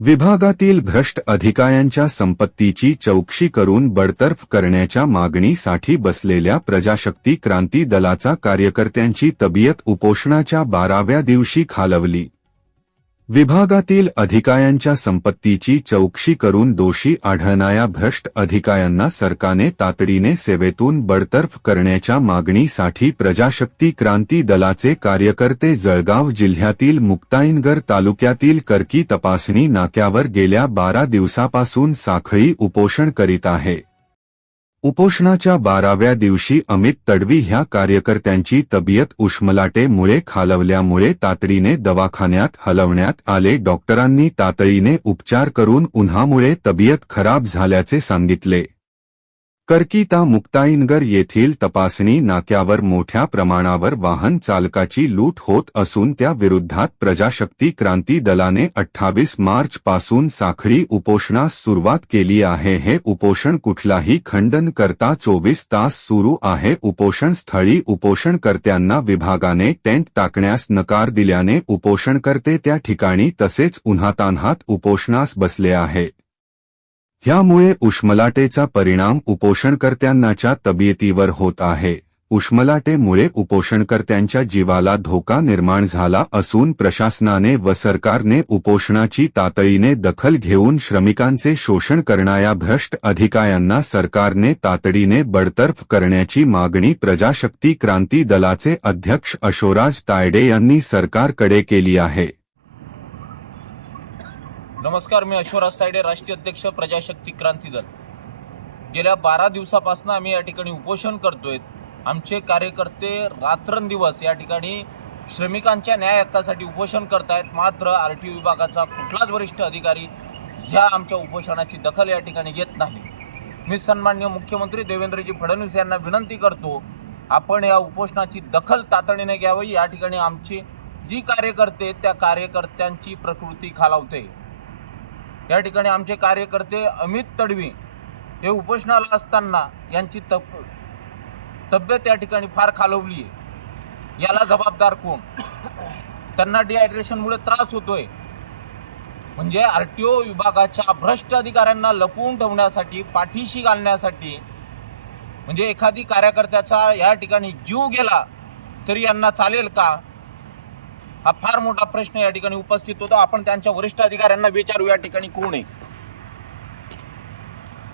विभागातील भ्रष्ट अधिकाऱ्यांच्या संपत्तीची चौकशी करून बडतर्फ करण्याच्या मागणीसाठी बसलेल्या प्रजाशक्ती क्रांती दलाचा कार्यकर्त्यांची तबियत उपोषणाच्या बाराव्या दिवशी खालवली. विभागातील अधिकाऱ्यांच्या संपत्तीची चौकशी करून दोषी आढळणाऱ्या भ्रष्ट अधिकाऱ्यांना सरकारने तातडीने सेवेतून बडतर्फ करण्याच्या मागणीसाठी प्रजाशक्ती क्रांती दलाचे कार्यकर्ते जळगाव जिल्ह्यातील मुक्ताईनगर तालुक्यातील करकी तपासणी नाक्यावर गेल्या बारा दिवसापासून साखळी उपोषण करीत आहे. उपोषणाच्या बाराव्या दिवशी अमित तडवी ह्या कार्यकर्त्यांची तब्येत उष्मलाटेमुळे खालवल्यामुळे तातडीने दवाखान्यात हलवण्यात आले. डॉक्टरांनी तातडीने उपचार करून उन्हामुळे तब्येत खराब झाल्याचे सांगितले. करकीता मुक्ताईनगर येथील तपासणी नाक्यावर मोठ्या प्रमाणावर वाहन चालकाची लूट होत असून त्या विरुद्धात प्रजाशक्ती क्रांती दलाने अठ्ठावीस मार्च पासून साखळी उपोषणास सुरुवात केली आहे. हे उपोषण कुठलाही खंडन करता चोवीस तास सुरू आहे. उपोषण स्थळी उपोषणकर्त्यांना विभागाने टेंट टाकण्यास नकार दिल्याने उपोषणकर्ते त्या ठिकाणी तसेच उन्हातान्हात उपोषणास बसले आहे. यामुळे उष्मलाटेचा परिणाम उपोषणकर्त्यांनाच्या तब्येतीवर होत आहे. उष्मलाटेमुळे उपोषणकर्त्यांच्या जीवाला धोका निर्माण झाला असून प्रशासनाने व सरकारने उपोषणाची तातडीने दखल घेऊन श्रमिकांचे शोषण करणाऱ्या भ्रष्ट अधिकाऱ्यांना सरकारने तातडीने बडतर्फ करण्याची मागणी प्रजाशक्ती क्रांती दलाचे अध्यक्ष अशोराज तायडे यांनी सरकारकडे केली आहे. नमस्कार मी अश्वराज तायडे राष्ट्रीय अध्यक्ष प्रजाशक्ती क्रांती दल. गेल्या बारा दिवसापासून आम्ही या ठिकाणी उपोषण करतोय. आमचे कार्यकर्ते रात्रंदिवस या ठिकाणी श्रमिकांच्या न्याय हक्कासाठी उपोषण करतायत. मात्र आर टी विभागाचा कुठलाच वरिष्ठ अधिकारी ह्या आमच्या उपोषणाची दखल या ठिकाणी घेत नाही. मी सन्मान्य मुख्यमंत्री देवेंद्रजी फडणवीस यांना विनंती करतो आपण या उपोषणाची दखल तातडीने घ्यावी. या ठिकाणी आमची जी कार्यकर्ते त्या कार्यकर्त्यांची प्रकृती खालावते. या ठिकाणी आमचे कार्यकर्ते अमित तडवी हे उपोषणाला असताना यांची तब तब्येत या ठिकाणी फार खालवली आहे. याला जबाबदार कोण? त्यांना डिहायड्रेशनमुळे त्रास होतोय. म्हणजे आर टी ओ विभागाच्या भ्रष्ट अधिकाऱ्यांना लपवून ठेवण्यासाठी पाठीशी घालण्यासाठी म्हणजे एखादी कार्यकर्त्याचा या ठिकाणी जीव गेला तरी यांना चालेल का? हा फार मोठा प्रश्न या ठिकाणी उपस्थित होतो. आपण त्यांच्या वरिष्ठ अधिकाऱ्यांना विचारू या ठिकाणी कोण आहे.